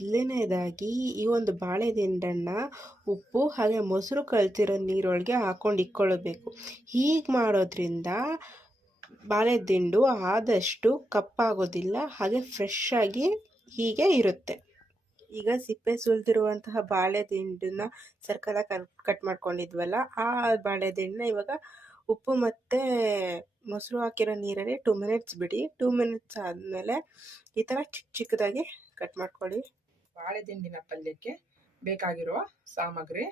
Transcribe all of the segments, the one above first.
ಮೊದಲನೇದಾಗಿ ಈ ಒಂದು ಬಾಳೆದಿಂಡನ್ನು ಉಪ್ಪು ಹಾಗೆ ಮೊಸರು ಕಲ್ತಿರೋ ನೀರೊಳಗೆ ಹಾಕೊಂಡು ಇಟ್ಕೊಳ್ಬೇಕು. ಹೀಗೆ ಮಾಡೋದ್ರಿಂದ ಬಾಳೆದಿಂಡು ಆದಷ್ಟು ಕಪ್ಪಾಗೋದಿಲ್ಲ, ಹಾಗೆ ಫ್ರೆಶ್ ಆಗಿ ಹೀಗೆ ಇರುತ್ತೆ. ಈಗ ಸಿಪ್ಪೆ ಸುಲಿದಿರುವಂತಹ ಬಾಳೆದಿಂಡನ್ನ ಸರ್ಕಲಾಗಿ ಕಟ್ ಮಾಡ್ಕೊಂಡಿದ್ವಲ್ಲ, ಆ ಬಾಳೆದಿಂಡನ್ನ ಇವಾಗ ಉಪ್ಪು ಮತ್ತು ಮೊಸರು ಹಾಕಿರೋ ನೀರಲ್ಲಿ 2 ಮಿನಿಟ್ಸ್ ಬಿಡಿ. 2 ಮಿನಿಟ್ಸ್ ಆದಮೇಲೆ ಈ ಥರ ಚಿಕ್ಕದಾಗಿ ಕಟ್ ಮಾಡ್ಕೊಳ್ಳಿ. ಬಾಳೆದಿಂಡಿನ ಪಲ್ಯಕ್ಕೆ ಬೇಕಾಗಿರುವ ಸಾಮಗ್ರಿ: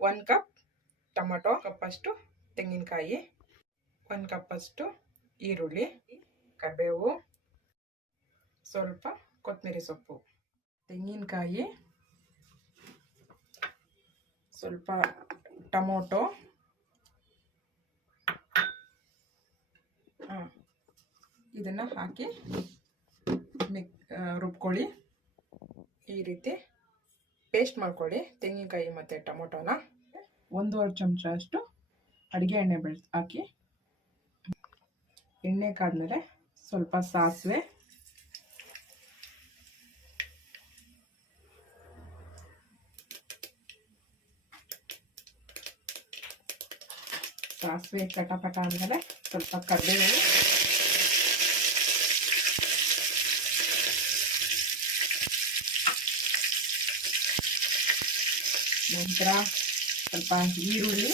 1 ಕಪ್ ಟೊಮೊಟೊ, ಕಪ್ಪಷ್ಟು ತೆಂಗಿನಕಾಯಿ, 1 ಕಪ್ಪಷ್ಟು ಈರುಳ್ಳಿ, ಕರಿಬೇವು, ಸ್ವಲ್ಪ ಕೊತ್ತಂಬರಿ ಸೊಪ್ಪು, ತೆಂಗಿನಕಾಯಿ, ಸ್ವಲ್ಪ ಟೊಮೊಟೊ, ಇದನ್ನು ಹಾಕಿ ರುಬ್ಕೊಳ್ಳಿ. ಈ ರೀತಿ ಪೇಸ್ಟ್ ಮಾಡ್ಕೊಳ್ಳಿ ತೆಂಗಿನಕಾಯಿ ಮತ್ತು ಟೊಮೊಟೊನ. 1.5 ಚಮಚ ಅಷ್ಟು ಅಡುಗೆ ಎಣ್ಣೆ ಹಾಕಿ, ಎಣ್ಣೆ ಕಾದ್ಮೇಲೆ ಸ್ವಲ್ಪ ಸಾಸಿವೆ, ಚಟಪಟ ಆದಮೇಲೆ ಸ್ವಲ್ಪ ಕರಿಬೇವು, ನಂತರ ಸ್ವಲ್ಪ ಈರುಳ್ಳಿ,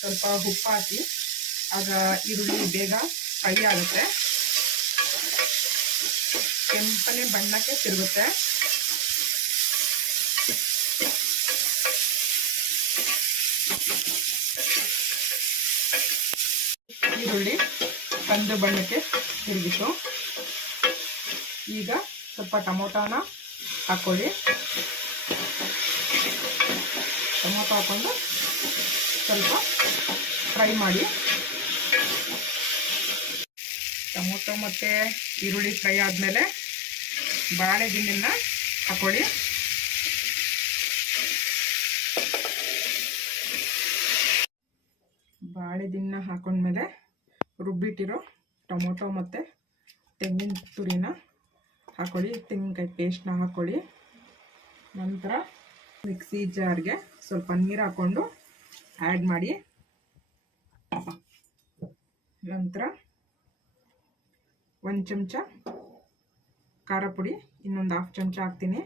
ಸ್ವಲ್ಪ ಉಪ್ಪು ಹಾಕಿ. ಆಗ ಈರುಳ್ಳಿ ಬೇಗ ಫ್ರೈ ಆಗುತ್ತೆ, ಕೆಂಪನೆ ಬಣ್ಣಕ್ಕೆ ತಿರುಗುತ್ತೆ. ಈರುಳ್ಳಿ ಕಂದು ಬಣ್ಣಕ್ಕೆ ತಿರುಗಿತು. ಈಗ ಸ್ವಲ್ಪ ಟೊಮೊಟೊನ ಹಾಕ್ಕೊಳ್ಳಿ. ಟೊಮೊಟೊ ಹಾಕೊಂಡು ಸ್ವಲ್ಪ ಫ್ರೈ ಮಾಡಿ. ಟೊಮೊಟೊ ಮತ್ತು ಈರುಳ್ಳಿ ಫ್ರೈ ಆದಮೇಲೆ ಬಾಳೆದಿಂಡನ್ನು ಹಾಕ್ಕೊಳ್ಳಿ. ಬಾಳೆದಿಂಡ ಹಾಕೊಂಡ್ಮೇಲೆ ರುಬ್ಬಿಟ್ಟಿರೋ ಟೊಮೊಟೊ ಮತ್ತು ತೆಂಗಿನ ತುರಿನ ಹಾಕ್ಕೊಳ್ಳಿ, ತೆಂಗಿನಕಾಯಿ ಪೇಸ್ಟ್ನ ಹಾಕ್ಕೊಳ್ಳಿ. ನಂತರ ಮಿಕ್ಸಿ ಜಾರ್ಗೆ ಸ್ವಲ್ಪ ನೀರು ಹಾಕ್ಕೊಂಡು ಆ್ಯಡ್ ಮಾಡಿ. ನಂತರ 1 ಚಮಚ ಖಾರ ಪುಡಿ, ಇನ್ನೊಂದು 1/2 ಚಮಚ ಹಾಕ್ತೀನಿ.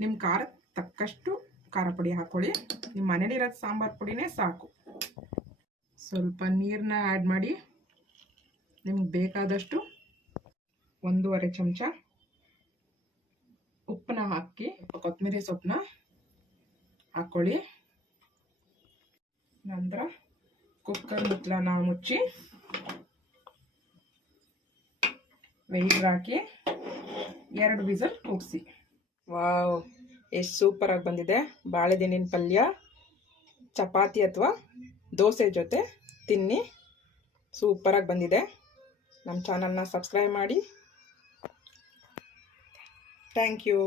ನಿಮ್ಮ ಖಾರಕ್ಕೆ ತಕ್ಕಷ್ಟು ಖಾರ ಪುಡಿ ಹಾಕ್ಕೊಳ್ಳಿ. ನಿಮ್ಮ ಮನೇಲಿರೋದು ಸಾಂಬಾರು ಪುಡಿನೇ ಸಾಕು. ಸ್ವಲ್ಪ ನೀರನ್ನ ಆ್ಯಡ್ ಮಾಡಿ. ನಿಮ್ಗೆ ಬೇಕಾದಷ್ಟು 1.5 ಚಮಚ ಉಪ್ಪನ್ನ ಹಾಕಿ, ಕೊತ್ತಂಬರಿ ಸೊಪ್ಪನ್ನ ಹಾಕ್ಕೊಳ್ಳಿ. ನಂತರ ಕುಕ್ಕರ್ ಮುಚ್ಚಳನ ಮುಚ್ಚಿ ವೆಯ್ಟ್ ಹಾಕಿ 2 ವಿಸಲ್ ಕೂಗಿಸಿ. ವಾವ್, ಎಷ್ಟು ಸೂಪರಾಗಿ ಬಂದಿದೆ. ಬಾಳೆದಿಂಡಿನ ಪಲ್ಯ ಚಪಾತಿ ಅಥವಾ ದೋಸೆ ಜೊತೆ ತಿನ್ನಿ, ಸೂಪರಾಗಿ ಬಂದಿದೆ. ನಮ್ಮ ಚಾನಲ್ನ ಸಬ್ಸ್ಕ್ರೈಬ್ ಮಾಡಿ. Thank you.